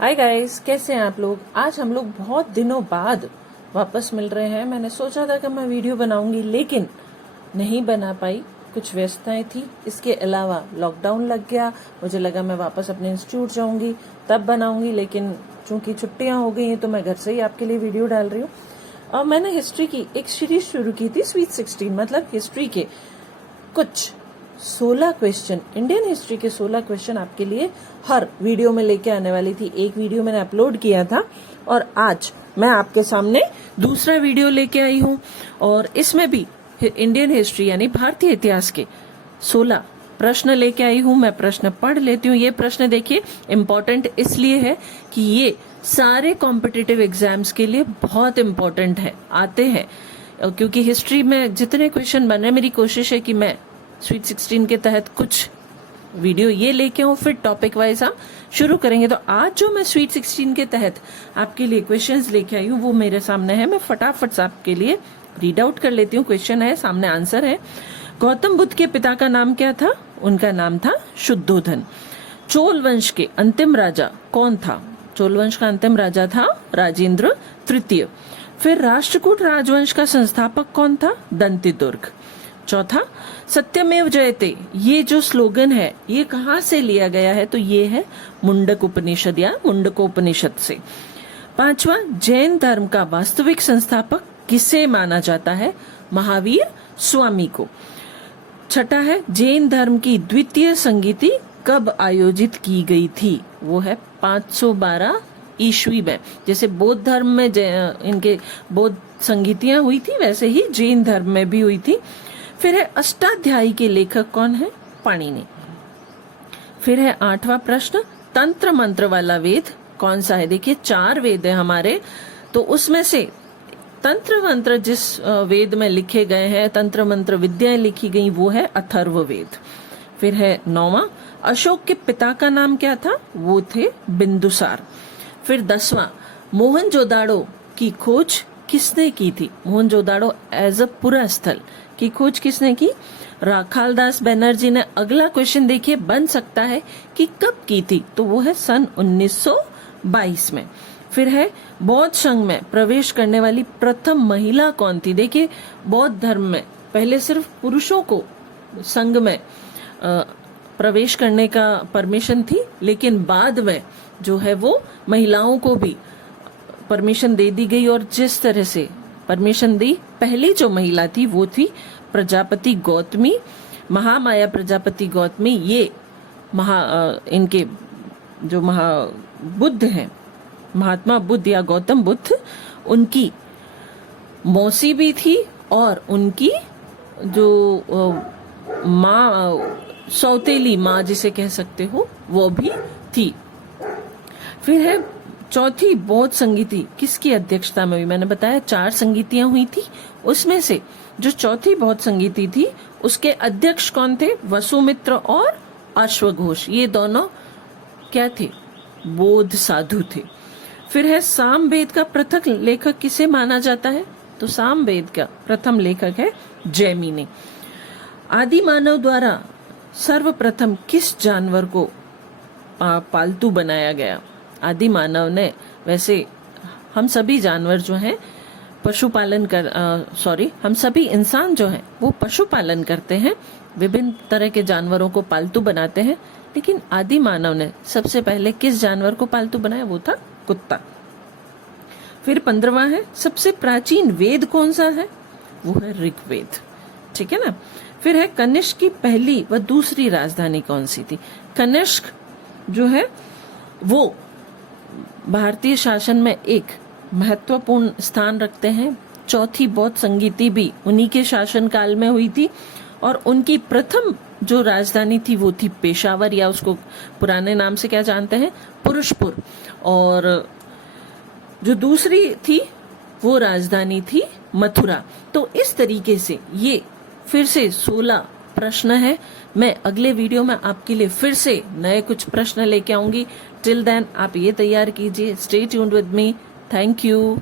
Hi guys, कैसे हैं आप लोग। आज हम लोग बहुत दिनों बाद वापस मिल रहे हैं। मैंने सोचा था कि मैं वीडियो बनाऊंगी लेकिन नहीं बना पाई, कुछ व्यस्तताएं थी। इसके अलावा लॉकडाउन लग गया। मुझे लगा मैं वापस अपने इंस्टीट्यूट जाऊंगी तब बनाऊंगी, लेकिन चूंकि छुट्टियां हो गई हैं तो मैं घर से ही आपके लिए वीडियो डाल रही हूँ। और मैंने हिस्ट्री की एक सीरीज शुरू की थी, स्वीट 16, मतलब हिस्ट्री के कुछ 16 क्वेश्चन, इंडियन हिस्ट्री के 16 क्वेश्चन आपके लिए हर वीडियो में लेके आने वाली थी। एक वीडियो मैंने अपलोड किया था और आज मैं आपके सामने दूसरा वीडियो लेके आई हूँ और इसमें भी इंडियन हिस्ट्री यानी भारतीय इतिहास के 16 प्रश्न लेके आई हूँ। मैं प्रश्न पढ़ लेती हूँ। ये प्रश्न देखिए इम्पोर्टेंट इसलिए है कि ये सारे कॉम्पिटिटिव एग्जाम्स के लिए बहुत इम्पोर्टेंट है, आते हैं। क्योंकि हिस्ट्री में जितने क्वेश्चन बन रहे, मेरी कोशिश है कि मैं स्वीट 16 के तहत कुछ वीडियो ये लेके आऊं, फिर टॉपिक वाइज हम शुरू करेंगे। तो आज जो मैं स्वीट 16 के तहत आपके लिए क्वेश्चंस लेके आई हूँ वो मेरे सामने है। मैं फटाफट से आपके लिए रीड आउट कर लेती हूँ। क्वेश्चन है, सामने आंसर है। गौतम बुद्ध के पिता का नाम क्या था? उनका नाम था शुद्धोधन। चोल वंश के अंतिम राजा कौन था? चोल वंश का अंतिम राजा था राजेंद्र तृतीय। फिर राष्ट्रकूट राजवंश का संस्थापक कौन था? दंतिदुर्ग। चौथा, सत्यमेव जयते, ये जो स्लोगन है ये कहाँ से लिया गया है? तो ये है मुंडक उपनिषद या मुंडकोपनिषद से। पांचवा, जैन धर्म का वास्तविक संस्थापक किसे माना जाता है? महावीर स्वामी को। छठा है, जैन धर्म की द्वितीय संगीति कब आयोजित की गई थी? वो है 512 ईस्वी में। जैसे बौद्ध धर्म में इनके बौद्ध संगीतियां हुई थी, वैसे ही जैन धर्म में भी हुई थी। फिर है, अष्टाध्यायी के लेखक कौन है? पाणिनि। फिर है 8वां प्रश्न, तंत्र मंत्र वाला वेद कौन सा है? देखिए 4 वेद है हमारे, तो उसमें से तंत्र मंत्र जिस वेद में लिखे गए हैं, तंत्र मंत्र विद्याएं लिखी गई, वो है अथर्व वेद। फिर है 9वां, अशोक के पिता का नाम क्या था? वो थे बिंदुसार। फिर 10वां, मोहनजोदाड़ो की खोज किसने की थी? मोहनजोदाड़ो एज अ पुरा स्थल की खोज किसने की? राखालदास बनर्जी ने। अगला क्वेश्चन देखिए बन सकता है कि कब की थी, तो वो है सन 1922 में। फिर है, बौद्ध संघ में प्रवेश करने वाली प्रथम महिला कौन थी? देखिए बौद्ध धर्म में पहले सिर्फ पुरुषों को संघ में प्रवेश करने का परमिशन थी, लेकिन बाद में जो है वो महिलाओं को भी परमिशन दे दी गई। और जिस तरह से परमिशन दी, पहली जो महिला थी वो थी प्रजापति गौतमी, महामाया प्रजापति गौतमी। ये इनके जो बुद्ध हैं, महात्मा बुद्ध या गौतम बुद्ध, उनकी मौसी भी थी और उनकी जो सौतेली माँ जिसे कह सकते हो वो भी थी। फिर है, चौथी बौद्ध संगीति किसकी अध्यक्षता में हुई? मैंने बताया 4 संगीतियां हुई थी, उसमें से जो चौथी बौद्ध संगीति थी उसके अध्यक्ष कौन थे? वसुमित्र और अश्वघोष। ये दोनों क्या थे? बौद्ध साधु थे। फिर है, सामवेद का प्रथम लेखक किसे माना जाता है? तो सामवेद का प्रथम लेखक है जैमिनी। आदि मानव द्वारा सर्वप्रथम किस जानवर को पालतू बनाया गया? आदि मानव ने, वैसे हम सभी जानवर जो हैं पशुपालन हम सभी इंसान जो हैं वो पशुपालन करते हैं, विभिन्न तरह के जानवरों को पालतू बनाते हैं, लेकिन आदि मानव ने सबसे पहले किस जानवर को पालतू बनाया? वो था कुत्ता। फिर 15वां है, सबसे प्राचीन वेद कौन सा है? वो है ऋग्वेद। ठीक है ना। फिर है, कनिष्क की पहली व दूसरी राजधानी कौन सी थी? कनिष्क जो है वो भारतीय शासन में एक महत्वपूर्ण स्थान रखते हैं। चौथी बौद्ध संगीति भी उन्हीं के शासन काल में हुई थी और उनकी प्रथम जो राजधानी थी वो थी पेशावर, या उसको पुराने नाम से क्या जानते हैं? पुरुषपुर। और जो दूसरी थी वो राजधानी थी मथुरा। तो इस तरीके से ये फिर से 16 प्रश्न है। मैं अगले वीडियो में आपके लिए फिर से नए कुछ प्रश्न लेके आऊंगी। टिल देन आप ये तैयार कीजिए। Stay tuned with me. Thank you.